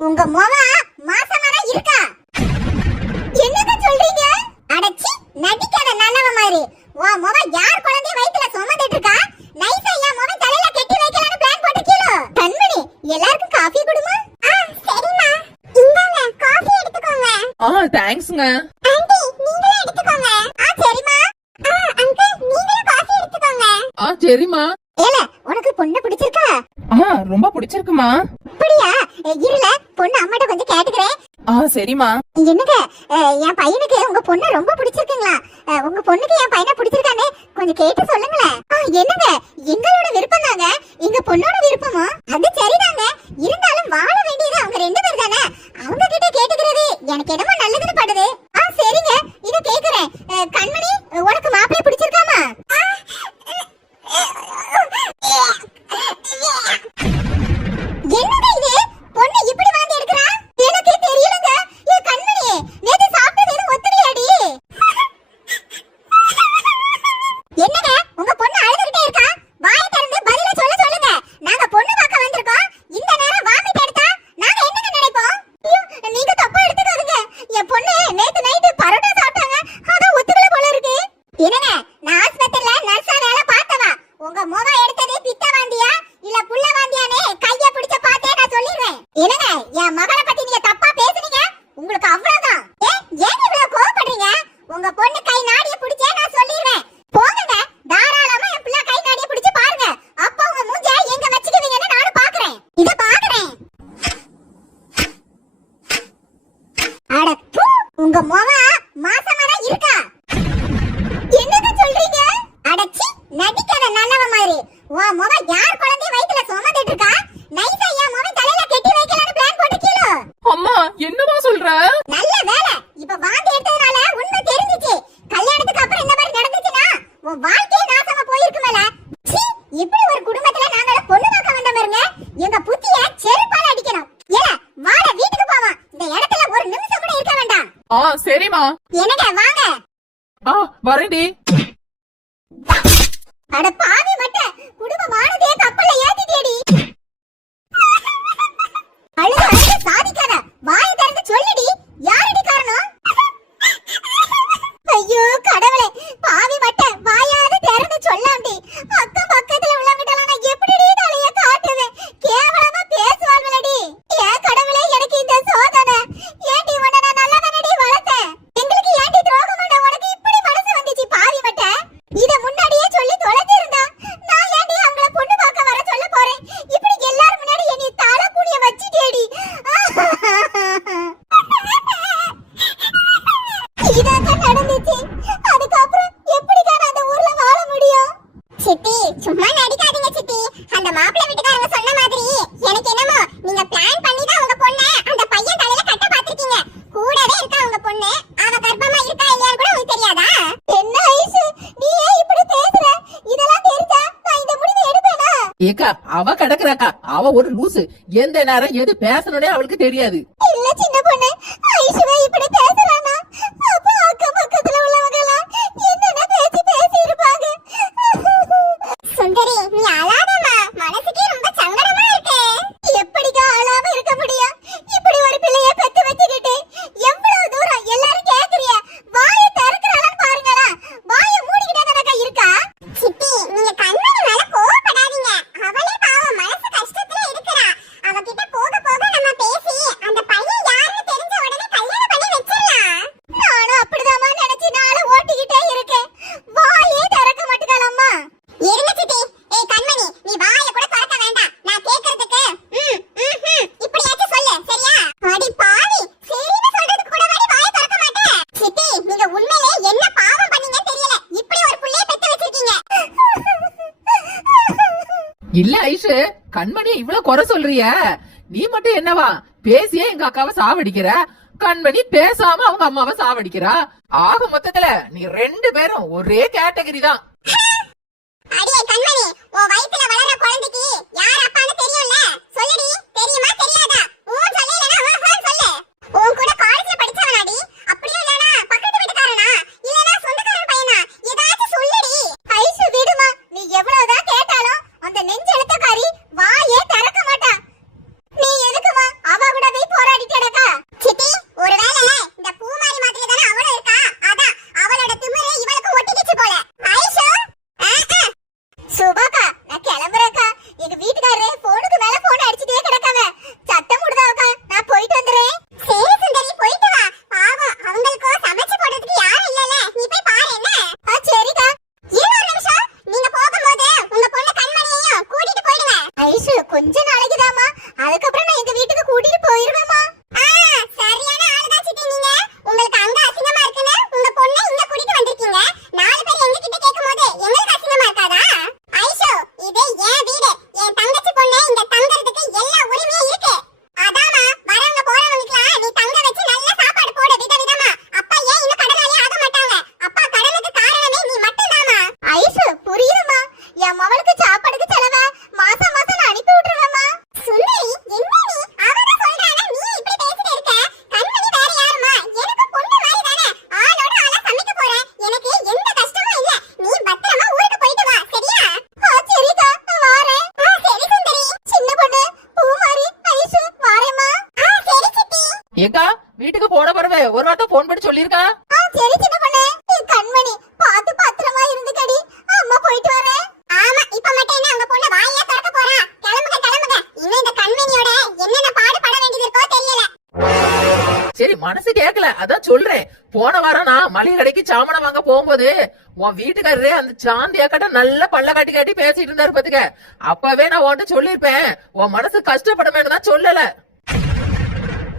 உங்க மொவ மாசமாதான் இருக்கா? என்னங்க சொல்றீங்க? அடச்சி, நடிக்காத நல்லவ மாதிரி. உன் மொவ யார் குழந்தைய வயித்துல சுமந்துட்டு இருக்கா? நைஸா என் மொவ தலையில கட்டி வைக்கலாம்னு பிளான் போட்டுக்கீளோ? கண்மணி, எல்லாருக்கும் காஃபி குடுமா? சரிமா. இந்தாங்க காஃபி எடுத்துக்கோங்க. தேங்க்ஸ்ங்க. ஆண்டி, நீங்களே எடுத்துக்கோங்க. சரிமா. அங்கிள், நீங்களும் காஃபி எடுத்துக்கோங்க. சரிமா. ஏல, உனக்கு பொண்ணு பிடிச்சிருக்கா? ரொம்ப பிடிச்சிருக்குமா. அப்படியா? இருல, பொண்ணு அம்மாட்ட கொஞ்சம் கேட்டுக்கிறேன். சரிமா. என்னங்க, என் பையனுக்கு உங்க பொண்ணு ரொம்ப பிடிச்சிருக்குங்களா? உங்க பொண்ணுக்கு என் பையனை பிடிச்சிருக்கானே கொஞ்சம் கேட்டு சொல்லுங்களேன். என்னங்க, எங்களோட விருப்பம் தாங்க. எங்க பொண்ணோட விருப்பமா? அது சரிதாங்க. இருந்தாலும் வாழ வேண்டியது அவங்க ரெண்டு பேர் தானே. அவங்க கிட்ட கேட்டுக்கிறது எனக்கு என்னமோ நல்லதுன்னு படுது. சரிங்க, இத கேக்குறேன். கண்மணி, உனக்கு மாப்பிள்ளை பிடிச்சிருக்காமா? என்னங்க இது? பொண்ணு இப்படி வாந்தி எடுக்கறா? எனக்கு தெரியலங்க. கண்மணி, நேத்து சாப்பிட்டது எதுவும் ஒத்துறியாடி? என்னங்க, உங்க பொண்ணு அழுதுகிட்டே இருக்கா? வாயை திறந்து பதில சொல்லுங்க. நாங்க பொண்ணு பார்க்க வந்திருக்கோம். இந்த நேரம் வாமிட் எடுத்தா நாங்க என்னங்க நினைப்போம்? நீங்க தப்பா எடுத்துக்காதீங்க. என் பொண்ணு நேத்து நைட் பரோட்டா சாப்பிட்டாங்க. அத ஒத்துக்கல போல இருக்கு. என்னங்க, நான் ஆஸ்பத்திரியில நர்ஸா வேலை பார்த்தவா. உங்க மொவ எடுத்தது பித்த வாந்தியா இல்ல புள்ள வாந்தியானே கைய பிடிச்ச பார்த்தே நான் சொல்லிடுவேன். என்னங்க, என் மகளை பத்தி நீங்க தப்பா பேசுனீங்க, உங்களுக்கு அவ்வளவுதான். ஏன் இவ்வளவு கோவப்படுறீங்க? உங்க பொண்ணு கை நாடிய பிடிச்சே நான் சொல்லிடுவேன். போங்க, தாராளமா என் பிள்ளை கை நாடிய பிடிச்சு பாருங்க. அப்ப உங்க மூஞ்ச எங்க வச்சுக்குவீங்கன்னு நானும் பாக்குறேன். இத பாக்குறேன். அட தூ, உங்க மொவ மாசமாதான் இருக்கா? என்னங்க சொல்றீங்க? அடச்சி, நடிக்காத நல்லவ மாதிரி. உன் மொவ யார் குழந்தைய வயித்துல சுமந்துட்டு இருக்கா? நைஸா என் மொவ தலையில கட்டி வைக்கலாம்னு பிளான் போட்டுக்கீளோ? அம்மா, என்னமா சொல்ற? நல்ல வேளை, இப்ப வாந்தி எடுத்ததனால உண்மை தெரிஞ்சிச்சு. கல்யாணத்துக்கு அப்புறம் இந்த மாதிரி நடந்துச்சுன்னா உன் வாழ்க்கையே நாசமா போயிருக்குமேல. சீ, இப்படி ஒரு குடும்பத்துல நாங்கள பொண்ணு பார்க்க வந்த பாருங்க. எங்க புத்திய செருப்பால அடிக்கணும். ஏல, வாட வீட்டுக்கு போவோம். இந்த இடத்துல ஒரு நிமிஷம் கூட இருக்க வேண்டாம். சரிமா. என்னங்க, வாங்க. வரேன்டி. அட பாவி மட்ட, குடும்பமானதே கப்பல்ல ஏத்திட்டேடி. அழுது சாதிக்காத, வாயை திறந்து சொல்லுடி. யாரடி காரணம்? ஐயோ கடவுளே, பாவி மட்ட, வாயாவது திறந்து சொல்லாம்டி. அக்கம் பக்கத்துல உள்ளவங்கிட்டலாம் நான் எப்படிடி தலைய காட்டுவேன்? கேவலமா பேசுவாள்வலடி. ஏன் கடவுளே, எனக்கு இந்த சோதனை. ஏண்டி உன்னை நான் நல்லா தானடி வளர்த்தேன். எங்களுக்கு ஏண்டி துரோகம் பண்ண உனக்கு இப்படி மனசு வந்துச்சு? பாவி மட்ட, இத முன்னாடியே சொல்லி தொலைச்சிருந்தா நான் ஏண்டி அவங்கள பொண்ணு பார்க்க வர சொல்ல போறேன்? இப்படி எல்லாரும் முன்னாடி என்னை தலை குனிய வச்சிட்டேடி. இதான் நடந்துச்சு. அதுக்கப்புறம் எப்படிக்கா நான் அந்த ஊர்ல வாழ முடியும்? சித்தி, சும்மா நடிக்காதீங்க சித்தி. அந்த மாப்பிள்ளை வீட்டுக்காரங்க சொன்ன மாதிரி எனக்கு என்னமோ நீங்க பிளான் பண்ணி தான் உங்க பொண்ணை அந்த பையன் தலையில கட்ட பாத்துட்டீங்க. கூடவே இருக்கா உங்க பொண்ணு. அவ கர்ப்பமா இருக்கா இல்லையான்னு கூட உங்களுக்கு தெரியாதா? என்ன ஐசு, நீ ஏன் இப்படி பேசுற? இதெல்லாம் தெரிஞ்சா நான் இந்த முடிவை எடுப்பேனா? ஏக்கா, அவ கடக்குறாக்கா. அவ ஒரு லூசு. எந்த நேரம் எது பேசணும்னே அவளுக்கு தெரியாது. இல்ல சின்ன பொண்ணு, ஐசுவே இப்படி பேசுறானா? அப்ப அக்கம் பக்கத்துல உள்ளவங்க எல்லாம் என்னென்ன பேசி இருப்பாங்க. சுந்தரி, நீ அழாதம்மா. மனசுக்கே ரொம்ப சங்கடமா இருக்கு. எப்படிக்கா அழாம இருக்க முடியும்? இப்படி ஒரு பிள்ளைய பெத்து வச்சுக்கிட்டு எவ்வளவு தூரம் எல்லாரும் கேக்குறிய? வாயை திறக்கறாளான்னு பாருங்களா. வாயை மூடிக்கிட்டே தானக்கா இருக்கா? சித்தி, நீங்க கண்மணி மேல கோவப்படாதீங்க. அவளே பாவம் மனசு கஷ்டத்துல இருக்கறா. அவகிட்ட போக போக நம்ம பேசி அந்த பையன் யாருன்னு தெரிஞ்ச உடனே கல்யாணம் பண்ணி வெச்சிரலாம். நானும் அப்படிதாம்மா நினைச்சு நாளை ஓட்டிக்கிட்டே இருக்கேன். வாயே திறக்க மாட்டேங்கலம்மா. இருங்க சித்தி. ஏய் கண்மணி, நீ வாயை கூட திறக்க வேண்டாம். நான் கேக்குறதுக்கு இப்படியாச்சும் சொல்லு, சரியா? அடி பாவி, சரின்னு சொல்றதுக்கு கூட வாயை திறக்க மாட்டே. சித்தி, நீங்க உண்மையிலே என்ன பாவம் பண்ணீங்கன்னு தெரியல. இப்படி ஒரு புள்ளைய பெத்து வச்சிருக்கீங்க. இல்ல ஐஷு, கண்மணியை இவ்வளவு குறை சொல்றிய? நீ மட்டும் என்னவா பேசியே எங்க அக்காவை சாவடிக்கிற? கண்மணி பேசாம அவங்க அம்மாவை சாவடிக்கிறா. ஆக மொத்தத்துல நீ ரெண்டு பேரும் ஒரே கேட்டகரி தான். அடியே கண்மணி, உன் வயித்துல வளர குழந்தைக்கு யார் அப்பான்னு தெரியும்ல? சொல்லுடி, தெரியுமா தெரியாதா? சொல்லலனா சொல்லு. உன் கூட காலேஜ்ல படிச்சவனாடி? அப்படியே இல்லனா பக்கத்து வீட்டுக்காரனா? இல்லனா சொந்தக்காரன் பையனா? ஏதாச்சும் சொல்லுடி. ஐசு விடுமா, நீ எவ்வளவுதான் கேட்டாலும் அந்த நெஞ்செழுத்தக்காரி வாயே திறக்க மாட்டா. நீ எதுக்குமா அவ கூட போய் ஏக்கா வீட்டுக்கு போன பிறகு ஒரு வார்த்தை போன் பண்ணி சொல்லிருக்கா. சரி சின்ன பொண்ணு, நீ கண்மணி பாத்து பத்திரமா இருந்துக்கடி. அம்மா போயிட்டு வரேன். ஆமா, இப்ப மட்டும் என்ன அங்க பொண்ணு வாயே திறக்க போறா? கிளம்புங்க கிளம்புங்க. இன்னும் இந்த கண்மணியோட என்னென்ன பாடுபட வேண்டியது இருக்கோ தெரியல. சரி மனசு கேக்கல அதான் சொல்றேன். போன வாரம் நான் மளிகை கடைக்கு சாமான் வாங்க போகும்போது உன் வீட்டுக்காரரு அந்த சாந்தி அக்கட்ட நல்ல பல்ல காட்டி காட்டி பேசிட்டு இருந்தாரு பாத்துக்க. அப்பவே நான் உன்கிட்ட சொல்லிருப்பேன், உன் மனசு கஷ்டப்படுமேன்னு தான் சொல்லல.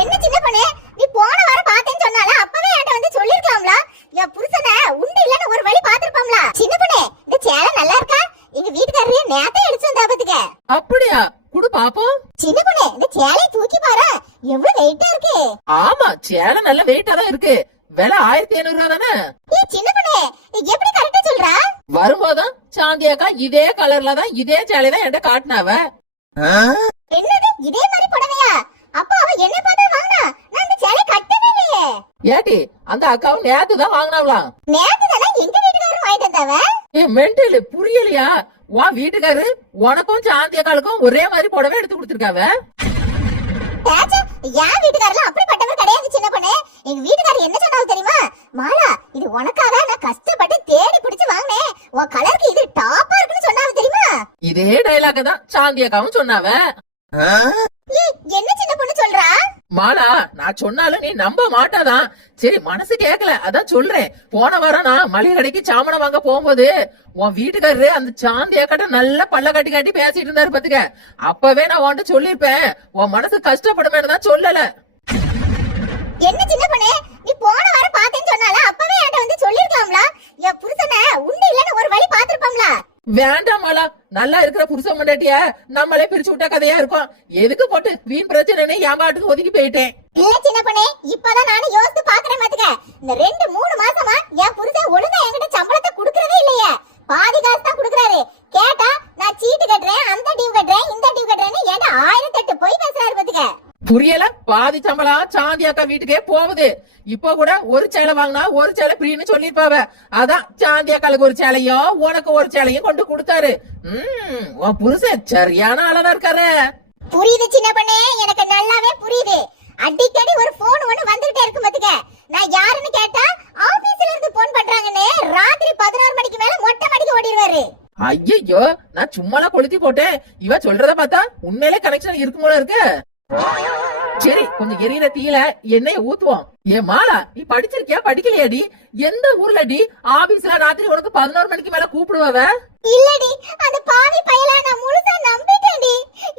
என்ன சின்ன பொண்ணு, நீ போன வாரம் பார்த்தேன்னு சொன்னால அப்பவே என்கிட்ட வந்து சொல்லிருக்கலாம்ல. என் புருஷனை உண்டு இல்லன்னு ஒரு வழி பாத்துருப்பாம்ல. சின்ன பொண்ணு, இந்த சேலை நல்லா இருக்கா? எங்க வீட்டுக்காரரு நேத்தே எடுத்து வந்தா பாத்துக்க. அப்படியா? குடு பாப்போம். சின்ன பொண்ணு, இந்த சேலையை தூக்கி பாரு, எவ்வளவு வெயிட்டா இருக்கு. ஆமா, சேலை நல்ல வெயிட்டா தான் இருக்கு. விலை 1500 தானே. சின்ன பொண்ணு, எப்படி கரெக்டா சொல்றா? வரும்போதும் சாந்தி அக்கா இதே கலர்ல தான் இதே சேலை தான் என்கிட்ட காட்டினாவ. என்னது இதே மாதிரி புடவையா? அப்ப அவ என்ன பார்த்தா வாங்கினா? நான் இந்த சேலை கட்டவே இல்லையே. ஏட்டி அந்த அக்காவும் நேத்து தான் வாங்கினாவலாம். நேத்து தானே எங்க வீட்டுக்காரரு வாங்கிட்டு வந்தாவ. மென்டல் புரியலையா? உன் வீட்டுக்காரு உனக்கும் சாந்தி அக்காளுக்கும் ஒரே மாதிரி புடவை எடுத்து கொடுத்துருக்காவ. என் வீட்டுக்காரலாம் அப்படிப்பட்டவர் கிடையாது சின்ன பொண்ணு. எங்க வீட்டுக்காரர் என்ன சொன்னாலும் தெரியுமா? மாலா, இது உனக்காக நான் கஷ்டப்பட்டு தேடி பிடிச்சு வாங்கினேன். உன் கலருக்கு இது டாப்பா இருக்குன்னு சொன்னாலும் தெரியுமா? இதே டைலாக தான் சாந்தி அக்காவும் சொன்னாவ. என்ன சின்ன பொண்ணு சொல்றா? மாலா, நான் சொன்னாலும் நீ நம்ப மாட்டாதான். சரி மனசு கேக்கல அதான் சொல்றேன். போன வாரம் நான் மளிகை கடைக்கு சாமான் வாங்க போகும்போது உன் வீட்டுக்காரரு அந்த சாந்தி அக்கட்ட நல்ல பல்ல காட்டி காட்டி பேசிட்டு இருந்தாரு பாத்துக்க. அப்பவே நான் உன்கிட்ட சொல்லிருப்பேன், உன் மனசு கஷ்டப்படுமேன்னு தான் சொல்லல. என்ன சின்ன பொண்ணு, நீ போன வாரம் பார்த்தேன்னு சொன்னால அப்பவே என்கிட்ட வந்து சொல்லிருக்கலாம்ல. என் புருஷனை உண்டு இல்லன்னு ஒரு வழி பாத்துருப்பாம்ல. வேண்டாம் மாலா, நல்லா இருக்கிற புருஷன் முன்னாடிய நம்மளே பிரிச்சு விட்ட கதையா இருக்கும். எதுக்கு போட்டு வீண் பிரச்சனை என் பாட்டுக்கு ஒதுக்கி போயிட்டேன். இல்ல சின்ன பொண்ணே, இப்பதான் நானும் யோசித்து பாக்குறேன் பாத்துக்க. இந்த 2-3 மாசமா என் புருஷன் ஒழுங்கா என்கிட்ட சம்பளத்தை குடுக்கறதே இல்லையே. பாதி காசு தான் குடுக்கறாரு. கேட்டா நான் சீட்டு கட்டுறேன், அந்த டியூ கட்டுறேன், இந்த டியூ கட்டுறேன்னு என்கிட்ட 1008 போய் பேசுறாரு பாத்துக்க. புரியல? பாதி சம்பளம் சாந்தி அக்கா வீட்டுக்கே போகுது. இப்ப கூட ஒரு சேலை வாங்கினா ஒரு சேலை ஃப்ரீன்னு சொல்லிருப்பாவ. அதான் சாந்தி அக்காளுக்கு ஒரு சேலையும் உனக்கு ஒரு சேலையும் கொண்டு கொடுத்தாரு. உன் புருஷன் சரியான ஆளா இருக்காரு. புரியுது சின்ன பொண்ணே, எனக்கு நல்லாவே புரியுது. அடிக்கடி ஒரு போன் ஒண்ணு வந்துகிட்டே இருக்கு பாத்துக்க. நான் யாருன்னு கேட்டா ஆபீஸ்ல இருந்து போன் பண்றாங்கன்னு ராத்திரி 11 மணிக்கு மேல மொட்டை மாடிக்கு ஓடிடுவாரு. ஐயோ, நான் சும்மாலாம் கொளுத்தி போட்டேன். இவ சொல்றத பார்த்தா உண்மையிலே கனெக்ஷன் இருக்கும் போல இருக்கு. சரி கொஞ்சம் எரியிற தீயில எண்ணெய ஊத்துவோம். ஏ மாலா, நீ படிச்சிருக்கியா படிக்கலையாடி? எந்த ஊர்ல டி ஆபீஸ்ல ராத்திரி உனக்கு 11 மணிக்கு மேல கூப்பிடுவாவ? இல்லடி, அந்த பாவி பயல நான் முழுசா நம்பிட்டேன்டி.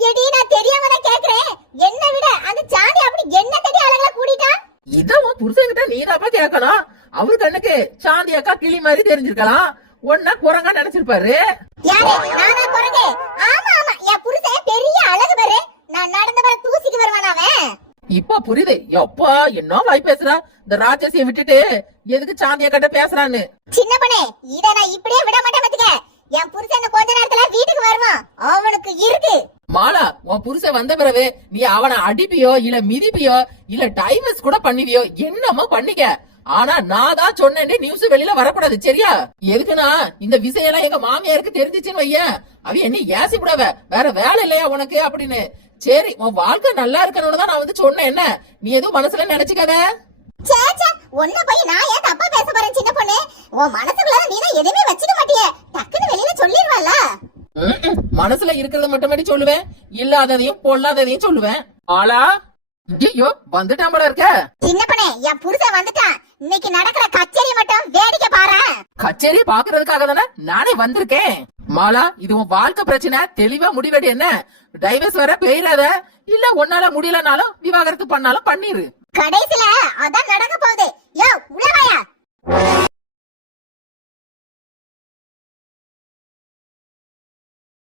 எடி நான் தெரியாம தான் கேக்குறேன். என்ன விட அந்த சாந்தி அப்படி என்ன தடி அழகா கூடிட்டா? இத உன் புருஷன்கிட்ட நீதாப்பா கேட்கணும். அவரு கண்ணுக்கு சாந்தி அக்கா கிளி மாதிரி தெரிஞ்சிருக்கலாம். ஒன்னா குரங்கா நினைச்சிருப்பாரு. யாரு? நானா குரங்கு? ஆமா ஆமா, என் புருஷன் பெரிய அழகு பாரு. நான் நடந்த வர தூசிக்கு வருவானா அவன்? இப்ப புரியுது. எப்பா என்ன வாய் பேசுறா? இந்த ராட்சசிய விட்டுட்டு எதுக்கு சாந்தியா கிட்ட பேசுறான்னு. சின்ன பொண்ணே, இத நான் இப்படியே விட மாட்டேன் பாத்துக்க. என் புருஷன் கொஞ்ச நேரத்துல வீட்டுக்கு வருவான். அவனுக்கு இருக்கு. மாலா, உன் புருஷன் வந்த பிறகு நீ அவனை அடிப்பியோ இல்ல மிதிப்பியோ இல்ல டைவர்ஸ் கூட பண்ணுவியோ என்னமோ பண்ணிக்க. ஆனா நான் தான் சொன்னேன் நியூஸ் வெளியில வரக்கூடாது, சரியா? எதுக்குன்னா இந்த விஷயம் எல்லாம் எங்க மாமியாருக்கு தெரிஞ்சிச்சுன்னு வைய, அவ என்ன ஏசி விடாவ, வேற வேலை இல்லையா உனக்கு அப்படின்னு. சரி உன் வாழ்க்கை நல்லா இருக்கணும்னு தான் நான் வந்து சொன்னேன். என்ன நீ எதுவும் மனசுல நினைச்சுக்காத. சேச்சா, ஒன்ன போய் நான் ஏன் தப்பா பேச போறேன் சின்ன பொண்ணு? உன் மனசுக்குள்ள நீ தான் எதுவுமே வச்சுக்க மாட்டியே, டக்குன்னு வெளியில சொல்லிடுவல்ல. மனசுல இருக்கிறத மட்டுமே சொல்லுவேன், இல்லாததையும் பொல்லாததையும் சொல்லுவேன். ஆளா ஐயோ வந்துட்டான் போல இருக்க. சின்ன பொண்ணே, என் புருஷன் வந்துட்டான். இன்னைக்கு நடக்கிற கச்சேரி மட்டும் வேடிக்கை பாரு. கச்சேரி பாக்குறதுக்காக தானே நானே வந்திருக்கேன். மாலா, இது உன் வாழ்க்கை பிரச்சனை, தெளிவா முடிவெடு. என்ன டைவர்ஸ் வர பெயராத, இல்ல உன்னால முடியலனாலும் விவாகரத்து பண்ணாலும் பண்ணிரு. கடைசில அதான் நடக்க போகுது. யோ உள்ள வாயா.